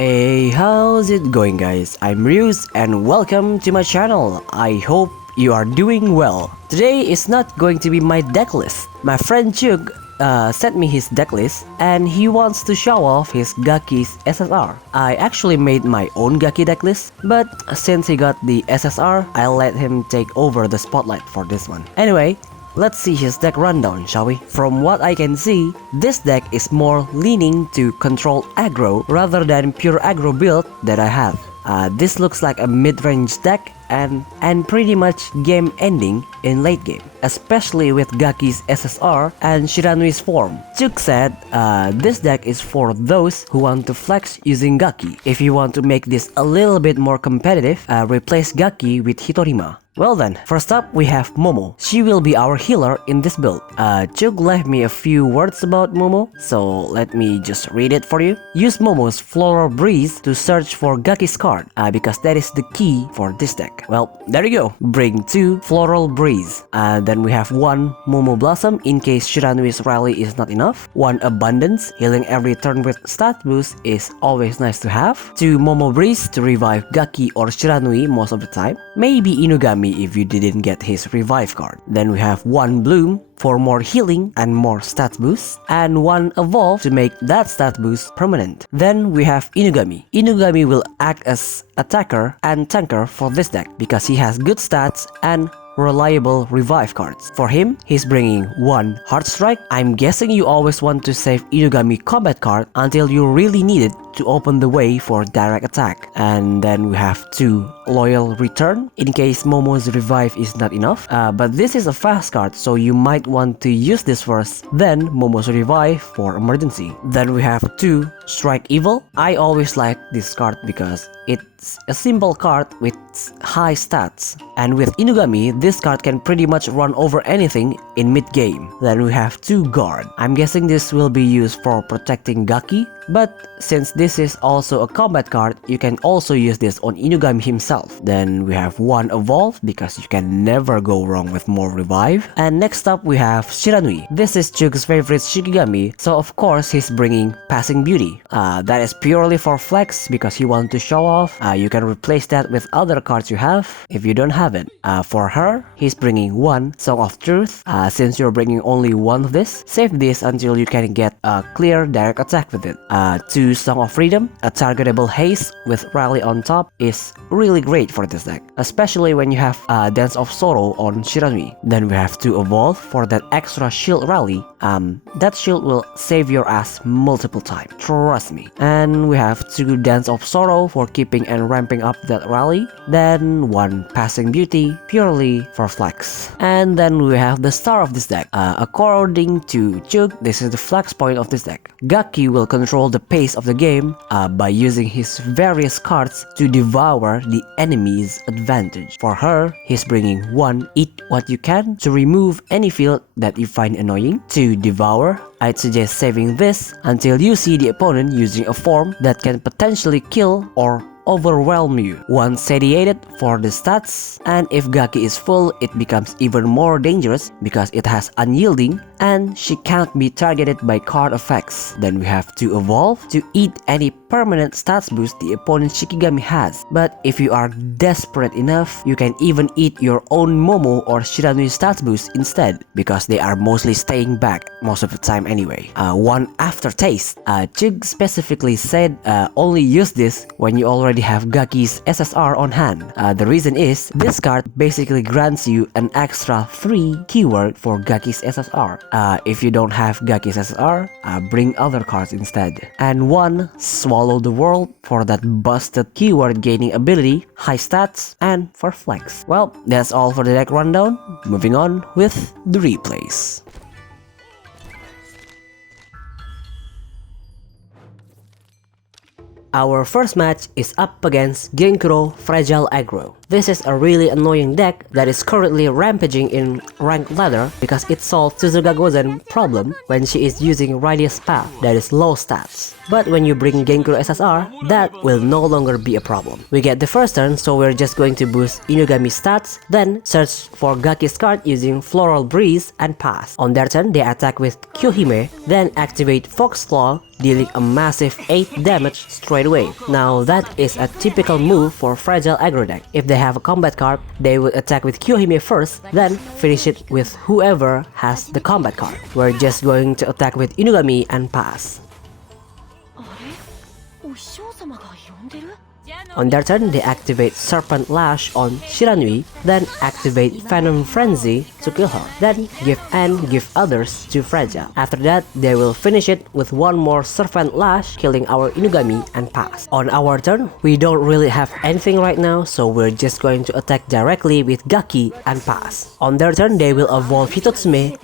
Hey, how's it going guys? I'm Ryus and welcome to my channel. I hope you are doing well. Today is not going to be my deck list. My friend Chugg sent me his deck list and he wants to show off his Gaki's SSR. I actually made my own Gaki deck list, but since he got the SSR, I'll let him take over the spotlight for this one. Anyway, let's see his deck rundown, shall we? From what I can see, this deck is more leaning to control aggro rather than pure aggro build that I have. This looks like a mid-range deck and pretty much game ending in late game, especially with Gaki's SSR and Shiranui's form. Chugg said this deck is for those who want to flex using Gaki. If you want to make this a little bit more competitive, replace Gaki with Hitorima. Well then, first up we have Momo. She will be our healer in this build. Chugg left me a few words about Momo, so let me just read it for you. Use Momo's Floral Breeze to search for Gaki's card, because that is the key for this deck. Well, there you go. Bring 2 Floral Breeze. Then we have 1 Momo Blossom in case Shiranui's rally is not enough. 1 Abundance, healing every turn with stat boost is always nice to have. 2 Momo Breeze to revive Gaki or Shiranui most of the time. Maybe Inugami if you didn't get his revive card. Then we have 1 Bloom for more healing and more stat boost, and 1 Evolve to make that stat boost permanent. Then we have Inugami. Inugami will act as attacker and tanker for this deck because he has good stats and reliable revive cards. For him, he's bringing 1 Heart Strike. I'm guessing you always want to save Inugami combat card until you really need it to open the way for direct attack. And then we have 2 Loyal Return in case Momo's revive is not enough. But this is a fast card, so you might want to use this first, then Momo's revive for emergency. Then we have 2 Strike Evil. I always like this card because it's a simple card with high stats. And with Inugami, this card can pretty much run over anything in mid-game. Then we have 2 Guard. I'm guessing this will be used for protecting Gaki, but since this is also a combat card, you can also use this on Inugami himself. Then we have 1 Evolve because you can never go wrong with more revive. And next up we have Shiranui. This is Chugg's favorite Shikigami, so of course he's bringing Passing Beauty. That is purely for flex because he wants to show off. You can replace that with other cards you have if you don't have it. For her, he's bringing 1 Song of Truth. Since you're bringing only 1 of this, save this until you can get a clear direct attack with it. 2 Song of Freedom, a targetable haste with rally on top is really great for this deck, especially when you have Dance of Sorrow on Shiranui. Then we have 2 Evolve for that extra shield rally. That shield will save your ass multiple times, trust me. And we have 2 Dance of Sorrow for keeping and ramping up that rally. Then 1 Passing Beauty purely for flex. And then we have the star of this deck. According to Chugg, this is the flex point of this deck. Gaki will control the pace of the game by using his various cards to devour the enemy's advantage. For her, he's bringing 1 Eat What You Can to remove any field that you find annoying. 2 Devour. I'd suggest saving this until you see the opponent using a form that can potentially kill or overwhelm you. 1 Satiated for the stats, and if Gaki is full, it becomes even more dangerous because it has Unyielding and she can't be targeted by card effects. Then we have 2 Evolve to eat any permanent stats boost the opponent's Shikigami has. But if you are desperate enough, you can even eat your own Momo or Shiranui stats boost instead because they are mostly staying back most of the time anyway. 1 Aftertaste. Chugg specifically said only use this when you already have Gaki's SSR on hand. The reason is this card basically grants you an extra 3 keyword for Gaki's SSR. If you don't have Gaki's SSR, bring other cards instead. And 1 Swallow the World for that busted keyword gaining ability, high stats, and for flex. Well, that's all for the deck rundown. Moving on with the replays. Our first match is up against Genkuro Fragile Aggro. This is a really annoying deck that is currently rampaging in rank ladder because it solved Suzuka Gozen's problem when she is using Radius Path that is low stats. But when you bring Genkuro SSR, that will no longer be a problem. We get the first turn, so we're just going to boost Inugami stats, then search for Gaki's card using Floral Breeze and pass. On their turn, they attack with Kyohime, then activate Fox Claw, dealing a massive 8 damage straight away. Now that is a typical move for fragile aggro deck. If they have a combat card, they would attack with Kyohime first, then finish it with whoever has the combat card. We're just going to attack with Inugami and pass. On their turn, they activate Serpent Lash on Shiranui, then activate Venom Frenzy to kill her, then give others to Fragile. After that, they will finish it with one more Serpent Lash, killing our Inugami and pass. On our turn, we don't really have anything right now, so we're just going to attack directly with Gaki and pass. On their turn, they will evolve Hitotsume,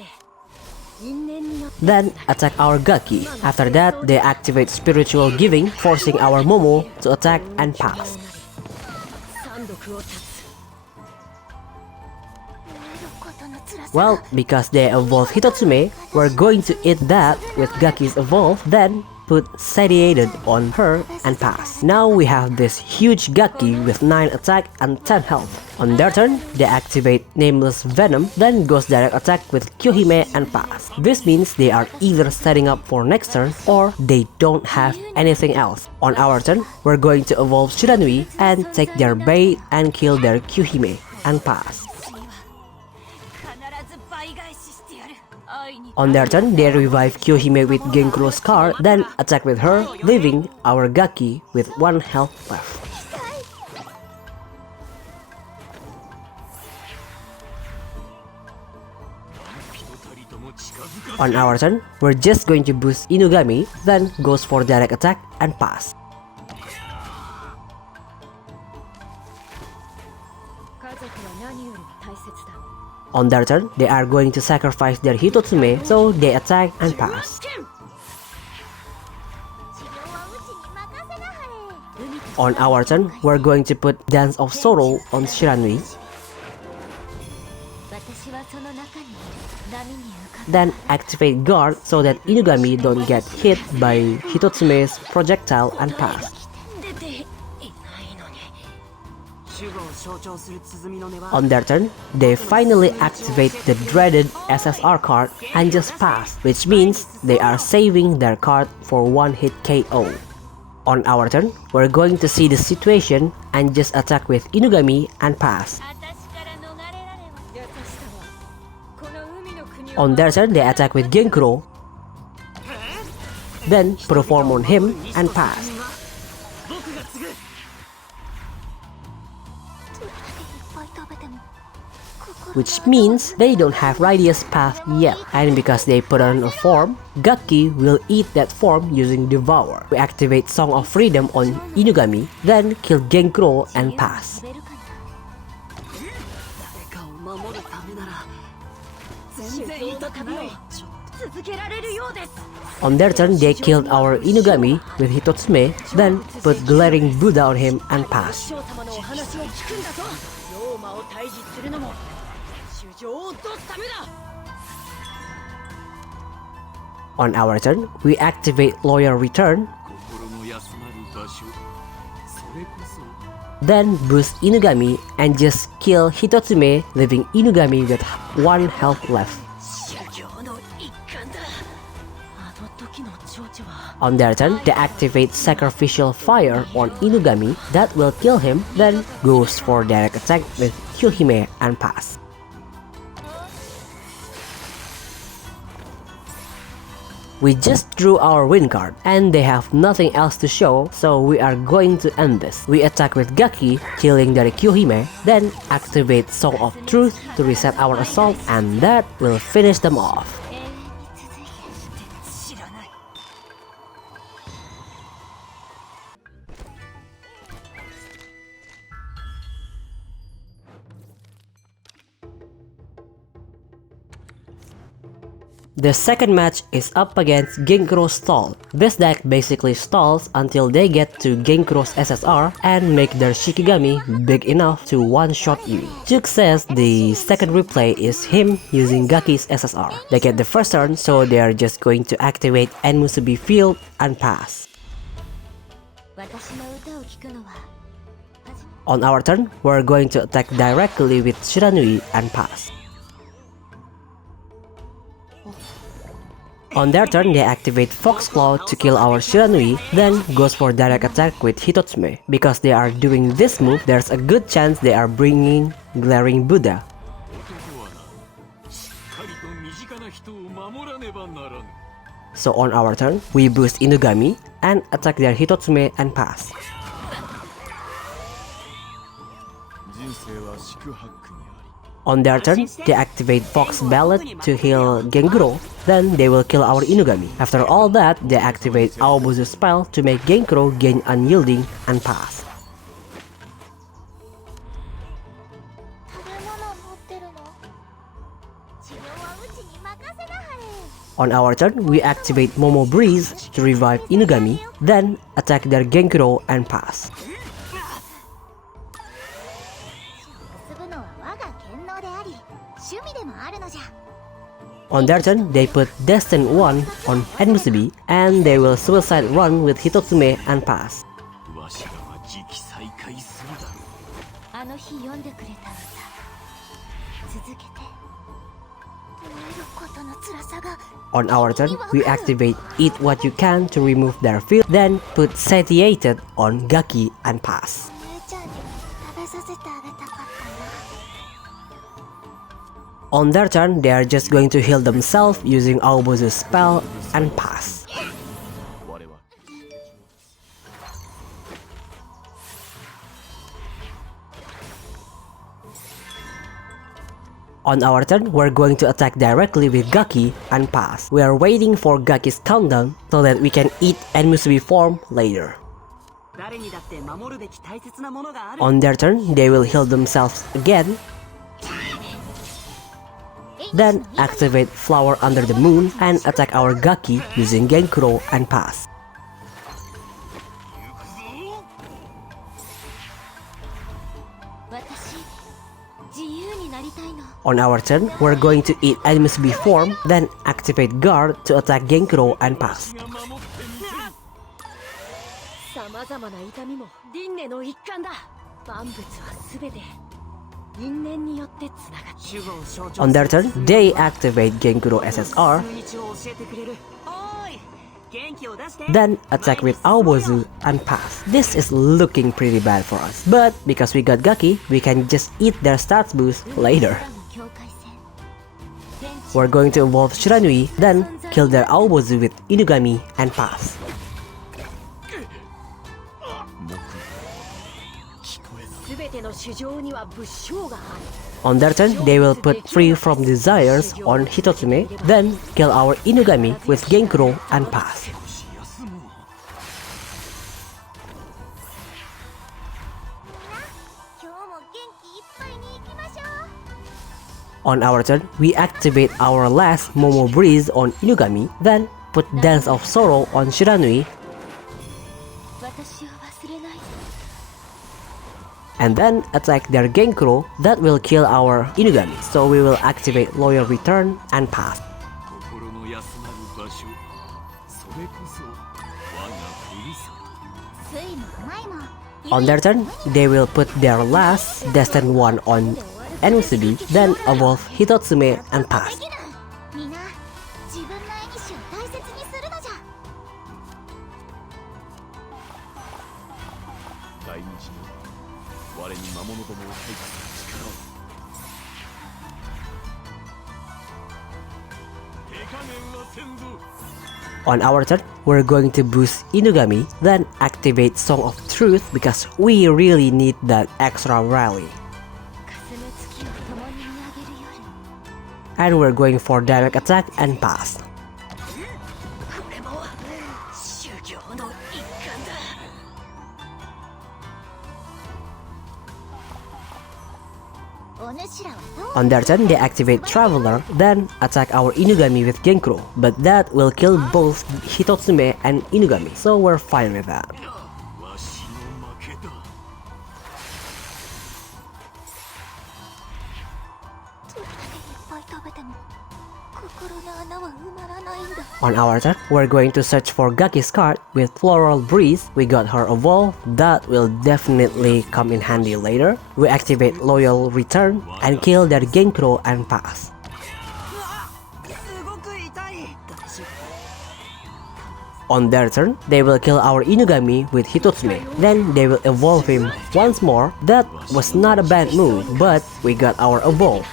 then attack our Gaki. After that, they activate Spiritual Giving, forcing our Momo to attack and pass. Well, because they evolve Hitotsume, we're going to eat that with Gaki's evolve, then put Satiated on her and pass. Now we have this huge Gaki with 9 attack and 10 health. On their turn, they activate Nameless Venom, then goes direct attack with Kyohime and pass. This means they are either setting up for next turn or they don't have anything else. On our turn, we're going to evolve Shiranui and take their bait and kill their Kyohime and pass. On their turn, they revive Kyohime with Genkuro's card, then attack with her, leaving our Gaki with 1 health left. On our turn, we're just going to boost Inugami, then goes for direct attack and pass. On their turn, they are going to sacrifice their Hitotsume, so they attack and pass. On our turn, we're going to put Dance of Sorrow on Shiranui, then activate Guard so that Inugami don't get hit by Hitotsume's projectile and pass. On their turn, they finally activate the dreaded SSR card and just pass, which means they are saving their card for 1-hit KO. On our turn, we're going to see the situation and just attack with Inugami and pass. On their turn, they attack with Genkuro, then perform on him and pass. Which means they don't have Radius Path yet, and because they put on a form, Gaki will eat that form using Devour. We activate Song of Freedom on Inugami, then kill Genkuro and pass. On their turn, they killed our Inugami with Hitotsume, then put Glaring Buddha on him and pass. On our turn, we activate Lawyer Return, then boost Inugami and just kill Hitotsume, leaving Inugami with 1 health left. On their turn, they activate Sacrificial Fire on Inugami that will kill him, then goes for direct attack with Kyohime and pass. We just drew our win card, and they have nothing else to show, so we are going to end this. We attack with Gaki, killing their Kyohime, then activate Song of Truth to reset our assault, and that will finish them off. The second match is up against Genkuro's stall. This deck basically stalls until they get to Genkuro's SSR and make their Shikigami big enough to one-shot you. Chugg says the second replay is him using Gaki's SSR. They get the first turn, so they are just going to activate Enmusubi Field and pass. On our turn, we're going to attack directly with Shiranui and pass. On their turn, they activate Fox Claw to kill our Shiranui, then goes for direct attack with Hitotsume. Because they are doing this move, there's a good chance they are bringing Glaring Buddha. So on our turn, we boost Inugami and attack their Hitotsume and pass. On their turn, they activate Fox Ballad to heal Genkuro, then they will kill our Inugami. After all that, they activate Aobuzu's spell to make Genkuro gain Unyielding and pass. On our turn, we activate Momo Breeze to revive Inugami, then attack their Genkuro and pass. On their turn, they put Destined 1 on Enmusubi, and they will Suicide Run with Hitotsume and pass. On our turn, we activate Eat What You Can to remove their field, then put Satiated on Gaki and pass. On their turn, they are just going to heal themselves using Aobuzu's spell and pass. On our turn, we're going to attack directly with Gaki and pass. We are waiting for Gaki's countdown so that we can eat Enmusubi form later. On their turn, they will heal themselves again, then activate Flower Under the Moon and attack our Gaki using Genkuro and pass. On our turn, we're going to eat Enmusubi form, then activate Guard to attack Genkuro and pass. On their turn, they activate Genkuro SSR, then attack with Aobuzu and pass. This is looking pretty bad for us, but because we got Gaki, we can just eat their stats boost later. We're going to evolve Shiranui, then kill their Aobuzu with Inugami and pass. On their turn, they will put Free from Desires on Hitotsume, then kill our Inugami with Genkuro and pass. On our turn, we activate our last Momo Breeze on Inugami, then put Dance of Sorrow on Shiranui, and then attack their Genkuro that will kill our Inugami. So we will activate Loyal Return and pass. On their turn, they will put their last Destined 1 on Enmusubi, then evolve Hitotsume and pass. On our turn, we're going to boost Inugami, then activate Song of Truth because we really need that extra rally. And we're going for direct attack and pass. On their turn, they activate Traveler, then attack our Inugami with Genkuro, but that will kill both Hitotsume and Inugami, so we're fine with that. On our turn, we're going to search for Gaki's card. With Floral Breeze, we got her Evolve. That will definitely come in handy later. We activate Loyal Return and kill their Genkuro and pass. On their turn, they will kill our Inugami with Hitotsume. Then they will evolve him once more. That was not a bad move, but we got our Evolve.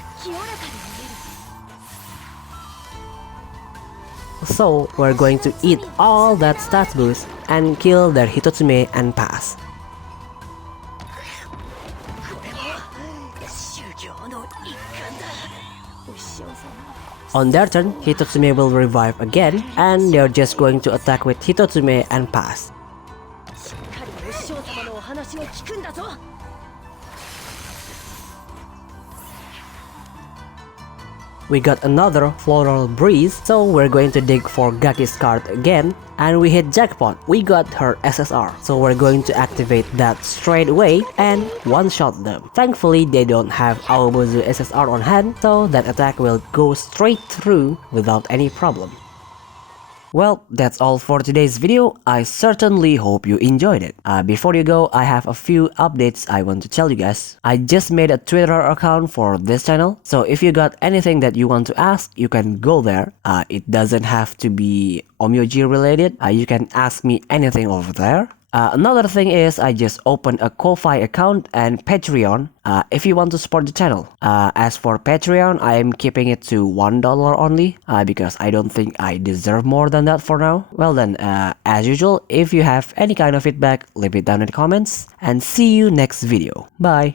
So we're going to eat all that stats boost and kill their Hitotsume and pass. On their turn, Hitotsume will revive again, and they're just going to attack with Hitotsume and pass. We got another Floral Breeze, so we're going to dig for Gaki's card again, and we hit jackpot. We got her SSR, so we're going to activate that straight away and one-shot them. Thankfully, they don't have Aobozu SSR on hand, so that attack will go straight through without any problem. Well, that's all for today's video. I certainly hope you enjoyed it. Before you go, I have a few updates I want to tell you guys. I just made a Twitter account for this channel, so if you got anything that you want to ask, you can go there. It doesn't have to be Onmyoji related. You can ask me anything over there. Another thing is I just opened a Ko-Fi account and Patreon if you want to support the channel. As for Patreon, I am keeping it to $1 only because I don't think I deserve more than that for now. Well then, as usual, if you have any kind of feedback, leave it down in the comments and see you next video. Bye!